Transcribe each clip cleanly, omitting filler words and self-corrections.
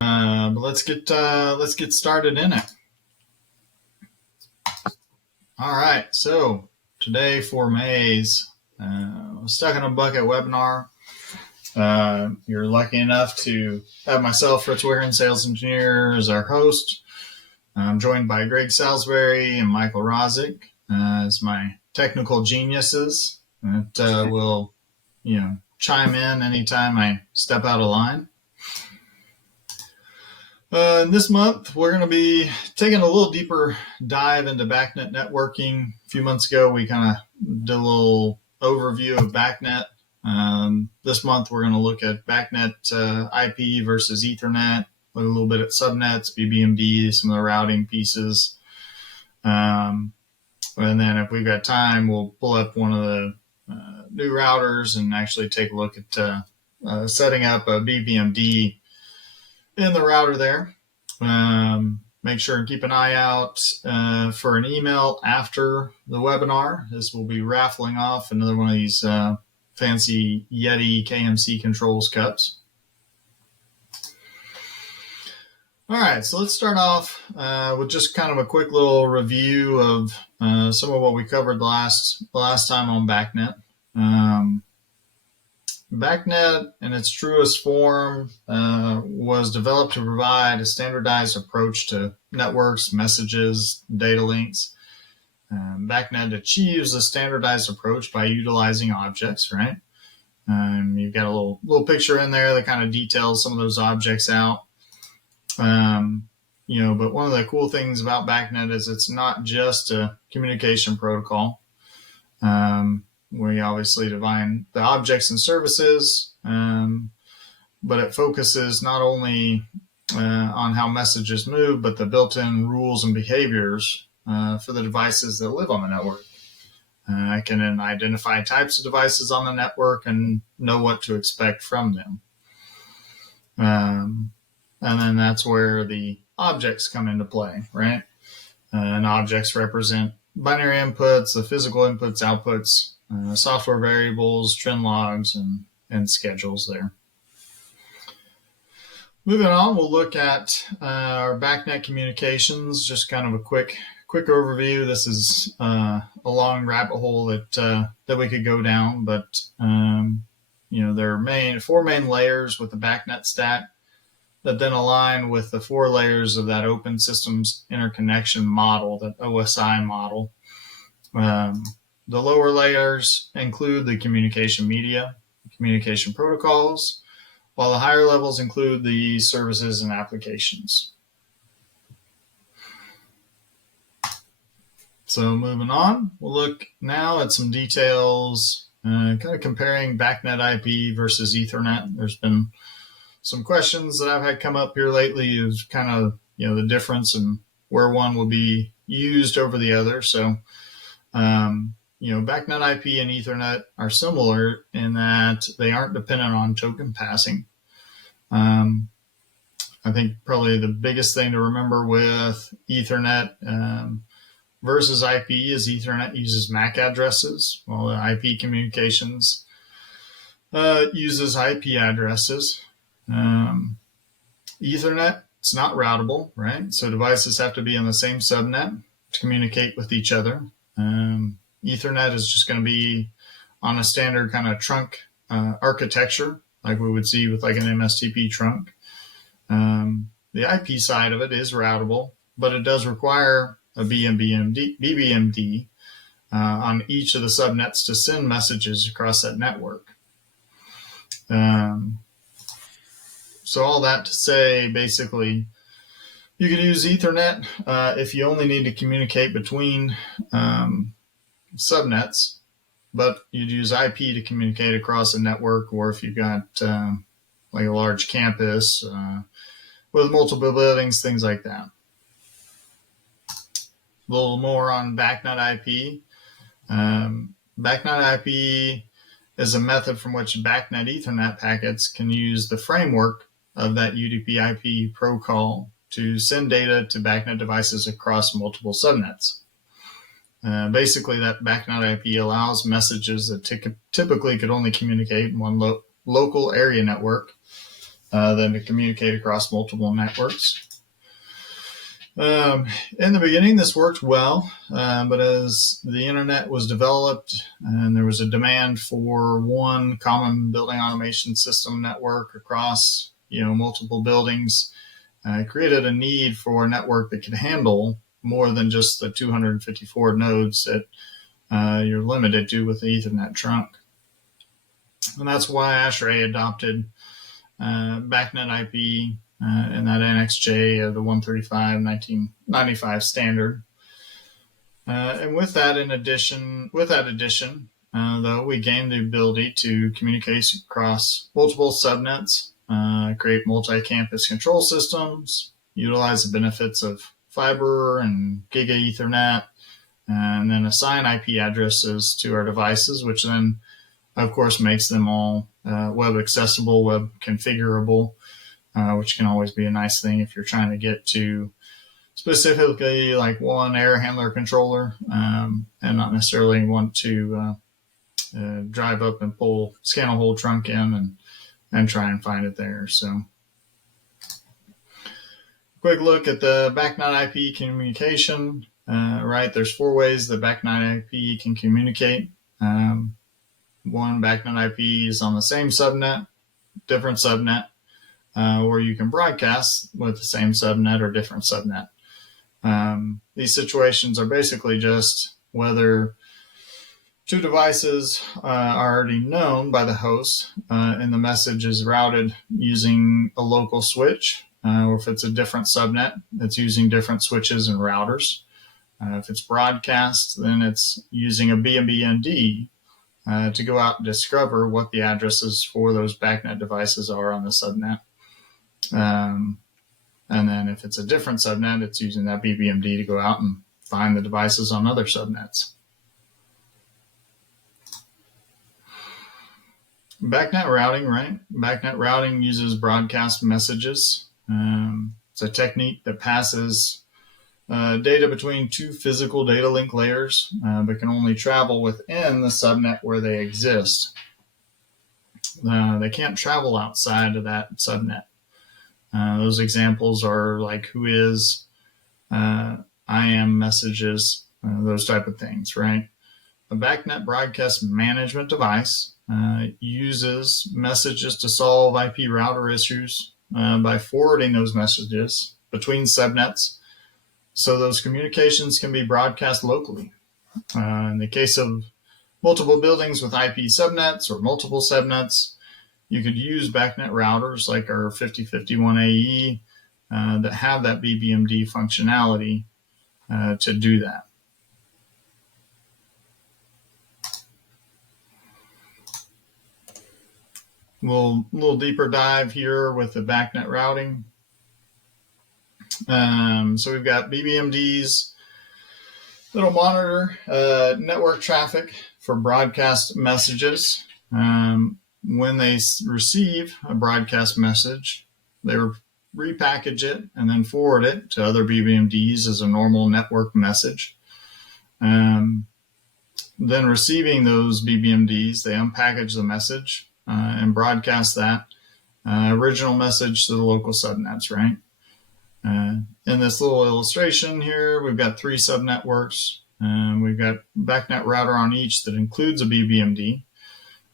But let's get started in it. All right, so today for May's Stuck in a Bucket webinar. You're lucky enough to have myself, Fritz Wichern, sales engineer, as our host. I'm joined by Greg Salisbury and Michael Rozic as my technical geniuses that will, chime in anytime I step out of line. This month, we're going to be taking a little deeper dive into BACnet networking. A few months ago, we kind of did a little overview of BACnet. This month, we're going to look at BACnet IP versus Ethernet, look a little bit at subnets, BBMD, some of the routing pieces. And then if we've got time, we'll pull up one of the new routers and actually take a look at setting up a BBMD in the router there. Make sure and keep an eye out for an email after the webinar. This will be raffling off another one of these fancy Yeti KMC Controls cups. All right, so let's start off with just kind of a quick little review of some of what we covered last time on BACnet. BACnet, in its truest form, was developed to provide a standardized approach to networks, messages, data links. BACnet achieves a standardized approach by utilizing objects, right? You've got a little picture in there that kind of details some of those objects out. But one of the cool things about BACnet is it's not just a communication protocol. We obviously define the objects and services, but it focuses not only on how messages move, but the built-in rules and behaviors for the devices that live on the network. I can then identify types of devices on the network and know what to expect from them. And then that's where the objects come into play, right? And objects represent binary inputs, the physical inputs, outputs, software variables, trend logs, and schedules there. Moving on, we'll look at our BACnet communications, just kind of a quick overview. This is a long rabbit hole that we could go down, but there are four main layers with the BACnet stack that then align with the four layers of that open systems interconnection model, that OSI model. The lower layers include the communication media, communication protocols, while the higher levels include the services and applications. So moving on, we'll look now at some details, kind of comparing BACnet IP versus Ethernet. There's been some questions that I've had come up here lately is kind of, the difference and where one will be used over the other. So, BACnet IP and Ethernet are similar in that they aren't dependent on token passing. I think probably the biggest thing to remember with Ethernet versus IP is Ethernet uses MAC addresses, while the IP communications uses IP addresses. Ethernet, it's not routable, right? So devices have to be on the same subnet to communicate with each other. Ethernet is just going to be on a standard kind of trunk architecture, like we would see with like an MSTP trunk. The IP side of it is routable, but it does require a BBMD on each of the subnets to send messages across that network. So all that to say, basically, you can use Ethernet if you only need to communicate between subnets, but you'd use IP to communicate across a network, or if you've got like a large campus with multiple buildings, things like that. A little more on BACnet IP. BACnet IP is a method from which BACnet Ethernet packets can use the framework of that UDP IP protocol to send data to BACnet devices across multiple subnets. Basically, that BACnet IP allows messages that typically could only communicate in one local area network than to communicate across multiple networks. In the beginning, this worked well, but as the internet was developed and there was a demand for one common building automation system network across, multiple buildings, it created a need for a network that could handle more than just the 254 nodes that you're limited to with the Ethernet trunk. And that's why ASHRAE adopted BACnet IP and that NXJ of the 135 1995 standard. And with that addition, though, we gained the ability to communicate across multiple subnets, create multi-campus control systems, utilize the benefits of fiber and Giga Ethernet, and then assign IP addresses to our devices, which then, of course, makes them all web accessible, web configurable, which can always be a nice thing if you're trying to get to specifically like one air handler controller and not necessarily want to drive up and scan a whole trunk in and try and find it there. So quick look at the BACnet IP communication. Right, there's 4 ways that BACnet IP can communicate. One, BACnet IP is on the same subnet, different subnet, or you can broadcast with the same subnet or different subnet. These situations are basically just whether 2 devices are already known by the host and the message is routed using a local switch, or if it's a different subnet, it's using different switches and routers. If it's broadcast, then it's using a BBMD to go out and discover what the addresses for those BACnet devices are on the subnet. And then if it's a different subnet, it's using that BBMD to go out and find the devices on other subnets. BACnet routing, right? BACnet routing uses broadcast messages. It's a technique that passes data between 2 physical data link layers, but can only travel within the subnet where they exist. They can't travel outside of that subnet. Those examples are like whois, IM messages, those type of things, right? A BACnet broadcast management device uses messages to solve IP router issues by forwarding those messages between subnets, so those communications can be broadcast locally. In the case of multiple buildings with IP subnets or multiple subnets, you could use BACnet routers like our 5051AE that have that BBMD functionality to do that. Little deeper dive here with the BACnet routing. So we've got BBMDs that'll monitor network traffic for broadcast messages. When they receive a broadcast message, they repackage it and then forward it to other BBMDs as a normal network message. Then receiving those BBMDs, they unpackage the message and broadcast that original message to the local subnets, right? In this little illustration here, we've got 3 subnetworks. We've got BACnet router on each that includes a BBMD.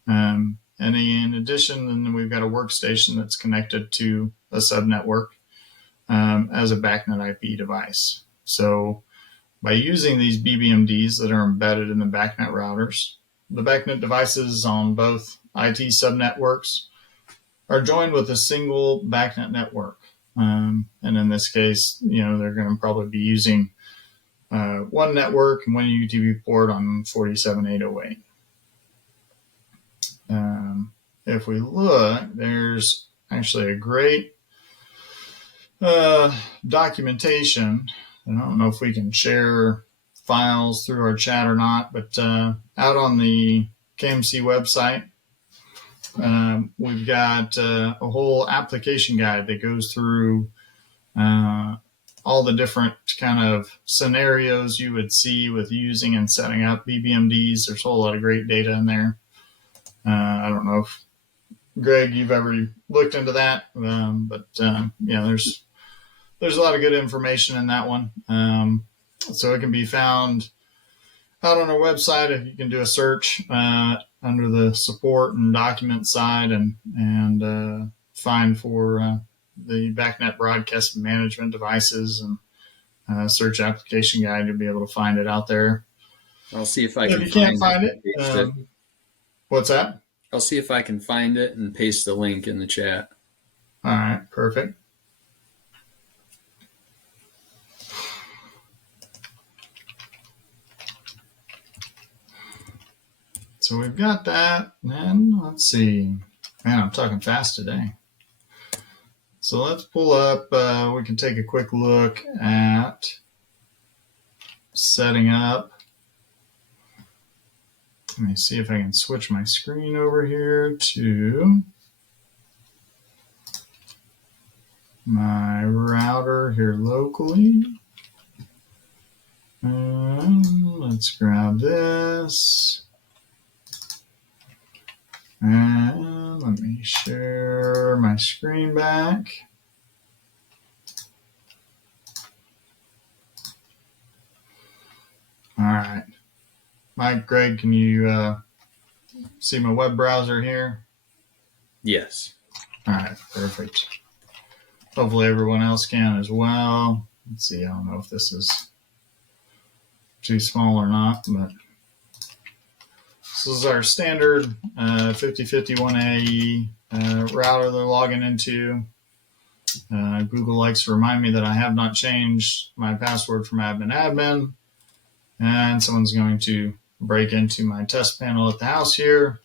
And in addition, then we've got a workstation that's connected to a subnetwork as a BACnet IP device. So by using these BBMDs that are embedded in the BACnet routers, the BACnet devices on both IT subnetworks are joined with a single BACnet network. And in this case, they're going to probably be using one network and one UTV port on 47808. If we look, there's actually a great documentation. I don't know if we can share files through our chat or not, but out on the KMC website, we've got a whole application guide that goes through all the different kind of scenarios you would see with using and setting up BBMDs. There's a whole lot of great data in there. I don't know if Greg, you've ever looked into that. There's a lot of good information in that one. So it can be found out on our website. If you can do a search under the support and document side and find for the BACnet broadcast management devices and search application guide, you'll be able to find it out there. I'll see if I If can you can't find find it, what's that? I'll see if I can find it and paste the link in the chat. All right, perfect. So we've got that, and let's see. Man, I'm talking fast today. So let's pull up, we can take a quick look at setting up. Let me see if I can switch my screen over here to my router here locally. And let's grab this. And let me share my screen back. All right. Mike, Greg, can you see my web browser here? Yes. All right, perfect. Hopefully everyone else can as well. Let's see, I don't know if this is too small or not, but this is our standard 5051A router they're logging into. Google likes to remind me that I have not changed my password from admin, and someone's going to break into my test panel at the house here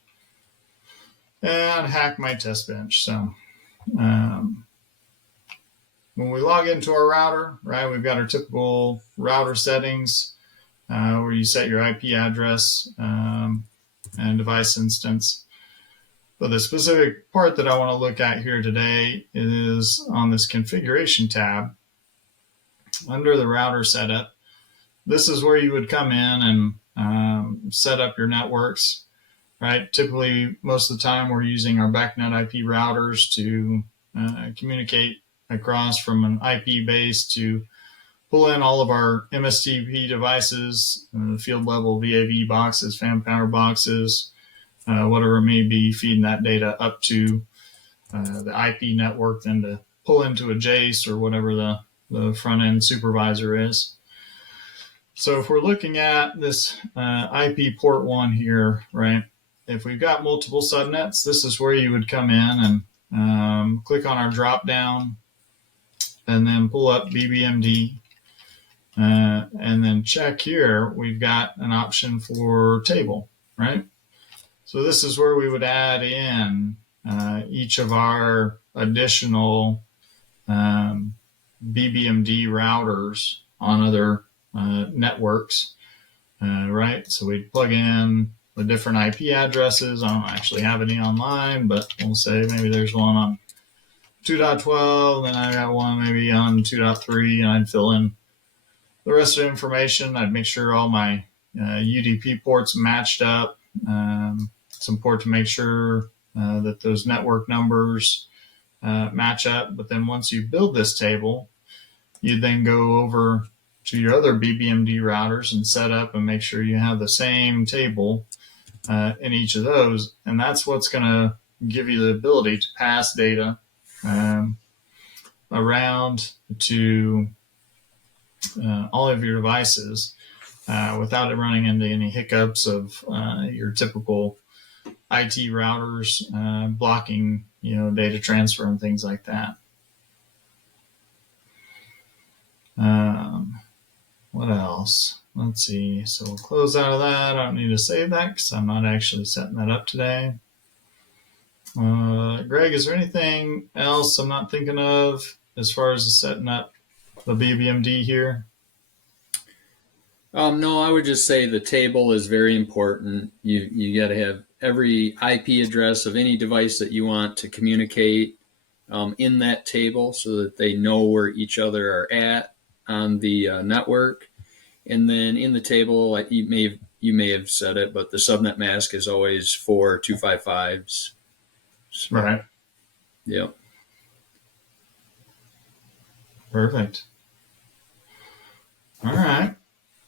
and hack my test bench. So when we log into our router, right, we've got our typical router settings where you set your IP address and device instance. But the specific part that I want to look at here today is on this configuration tab under the router setup. This is where you would come in and set up your networks, right? Typically, most of the time, we're using our BACnet IP routers to communicate across from an IP base to pull in all of our MSTP devices, field level VAV boxes, fan power boxes, whatever it may be, feeding that data up to the IP network, then to pull into a JACE or whatever the front end supervisor is. So if we're looking at this IP port 1 here, right, if we've got multiple subnets, this is where you would come in and click on our drop down and then pull up BBMD. And then check here, we've got an option for table, right? So this is where we would add in each of our additional BBMD routers on other networks, right? So we'd plug in the different IP addresses. I don't actually have any online, but we'll say maybe there's one on 2.12, then I got one maybe on 2.3, and I'd fill in the rest of the information. I'd make sure all my UDP ports matched up. It's important to make sure that those network numbers match up. But then once you build this table, you then go over to your other BBMD routers and set up and make sure you have the same table in each of those. And that's what's going to give you the ability to pass data around to all of your devices without it running into any hiccups of your typical IT routers blocking, data transfer and things like that. What else? Let's see. So we'll close out of that. I don't need to save that because I'm not actually setting that up today. Greg, is there anything else I'm not thinking of as far as setting up the BBMD here? No, I would just say the table is very important. You got to have every IP address of any device that you want to communicate in that table so that they know where each other are at on the network. And then in the table, like you may have said it, but the subnet mask is always 4 255s. So, Right. Yep. Perfect. All right.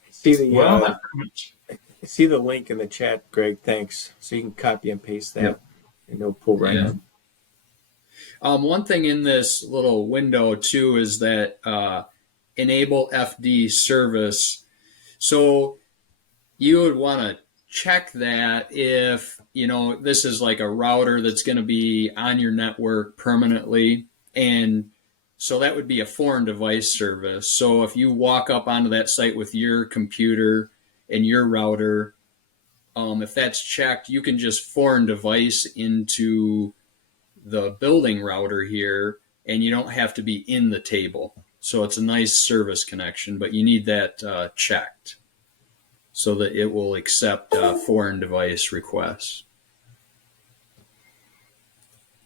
See the Well, that pretty much. see the link in the chat, Greg. Thanks. So you can copy and paste that, Yep. and it'll pull right Yeah. up. One thing in this little window too is that enable FD service. So you would want to check that if, this is like a router that's going to be on your network permanently. And so that would be a foreign device service. So if you walk up onto that site with your computer and your router, if that's checked, you can just foreign device into the building router here, and you don't have to be in the table. So it's a nice service connection, but you need that checked so that it will accept foreign device requests.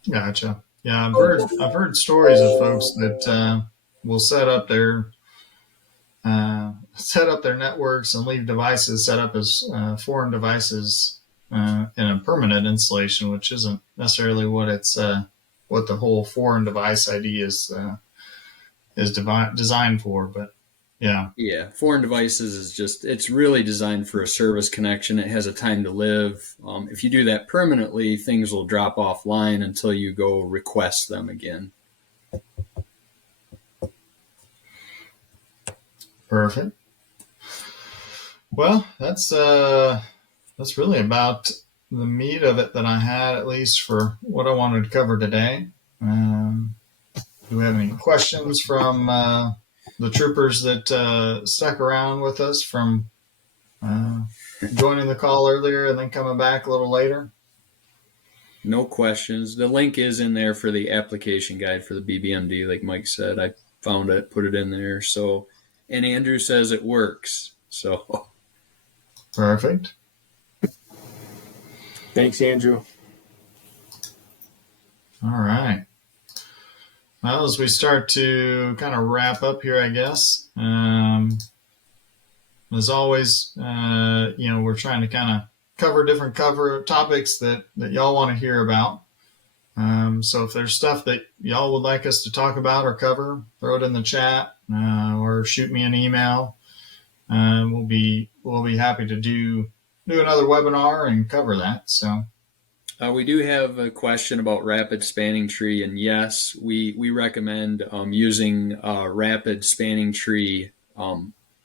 Gotcha. Yeah, I've heard stories of folks that will set up their networks and leave devices set up as foreign devices in a permanent installation, which isn't necessarily what the whole foreign device ID is designed for. But yeah. Yeah, foreign devices it's really designed for a service connection. It has a time to live. If you do that permanently, things will drop offline until you go request them again. Perfect. Well, that's really about the meat of it that I had, at least for what I wanted to cover today. Do we have any questions from the troopers that stuck around with us from joining the call earlier and then coming back a little later? No questions. The link is in there for the application guide for the BBMD, like Mike said. I found it, put it in there. So, and Andrew says it works. So Perfect. Thanks, Andrew. All right. Well, as we start to kind of wrap up here, I guess, as always, we're trying to kind of cover different topics that y'all want to hear about. So if there's stuff that y'all would like us to talk about or cover, throw it in the chat or shoot me an email. We'll be happy to do another webinar and cover that. So. we do have a question about rapid spanning tree, and yes, we recommend using rapid spanning tree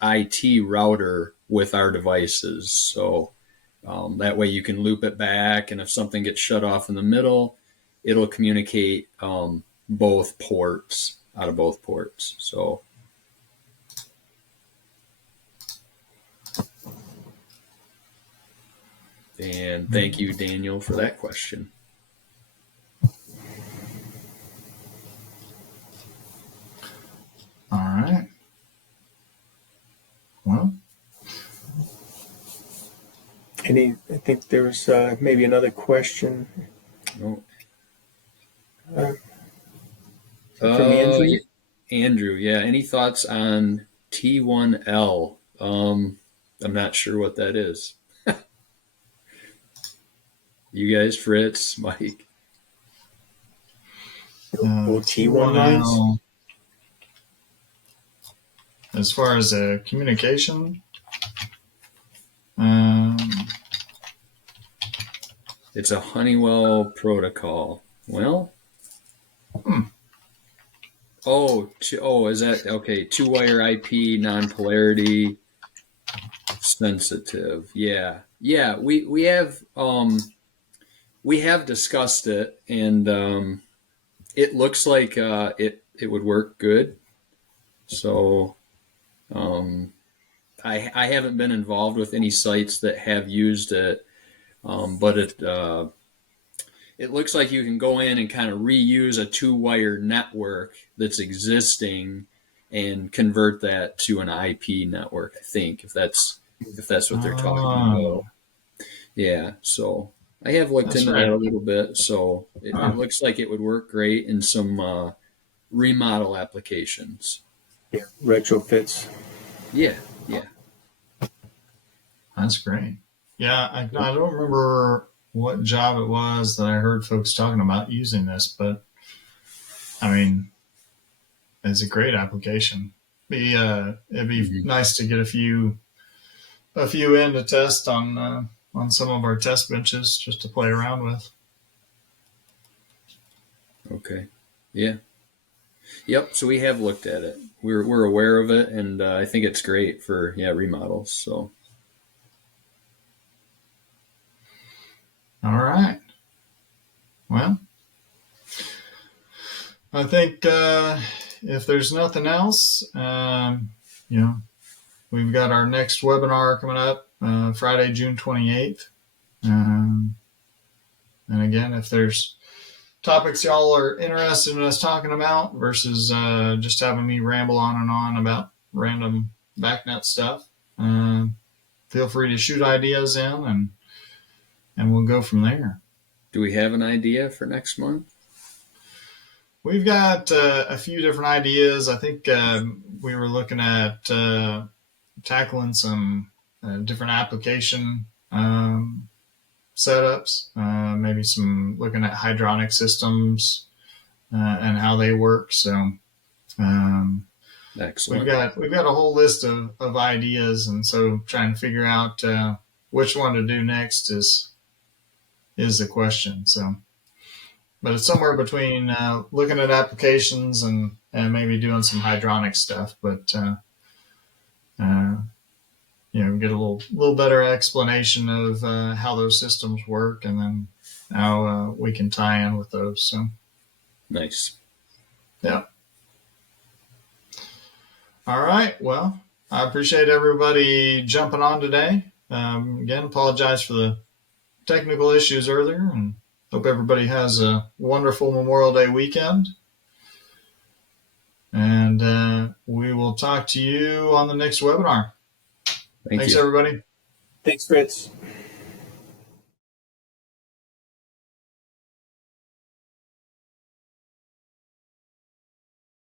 IT router with our devices. So that way you can loop it back, and if something gets shut off in the middle, it'll communicate both ports out of both ports. So. And thank you, Daniel, for that question. All right. Well, I think there's maybe another question. Oh. From Andrew. Andrew, yeah. Any thoughts on T1L? I'm not sure what that is. You guys, Fritz, Mike. T1 lines. As far as communication, it's a Honeywell protocol. Well, is that okay? 2-wire IP, non-polarity, sensitive. Yeah. We have discussed it, and it looks like it would work good. So I haven't been involved with any sites that have used it, but it looks like you can go in and kind of reuse a 2-wire network that's existing and convert that to an IP network. I think if that's what they're talking about. Yeah, so I have looked into that a little bit. So it looks like it would work great in some remodel applications. Yeah, retrofits. Yeah. That's great. Yeah, I don't remember what job it was that I heard folks talking about using this, but I mean, it's a great application. It'd be nice to get a few in to test on some of our test benches just to play around with. Okay. Yeah. Yep. So we have looked at it. We're aware of it, and I think it's great for remodels. So. All right. Well, I think if there's nothing else, we've got our next webinar coming up Friday, June 28th. And again, if there's topics y'all are interested in us talking about versus just having me ramble on and on about random BACnet stuff, feel free to shoot ideas in and we'll go from there. Do we have an idea for next month? We've got a few different ideas. I think we were looking at tackling some different application setups, maybe some looking at hydronic systems and how they work. So excellent. We've got a whole list of ideas, and so trying to figure out which one to do next is the question. So, but it's somewhere between looking at applications and maybe doing some hydronic stuff, but get a little better explanation of how those systems work, and then how we can tie in with those. So nice. Yeah. All right. Well, I appreciate everybody jumping on today. Again, apologize for the technical issues earlier, and hope everybody has a wonderful Memorial Day weekend. And we will talk to you on the next webinar. Thanks, everybody. Thanks, Fritz.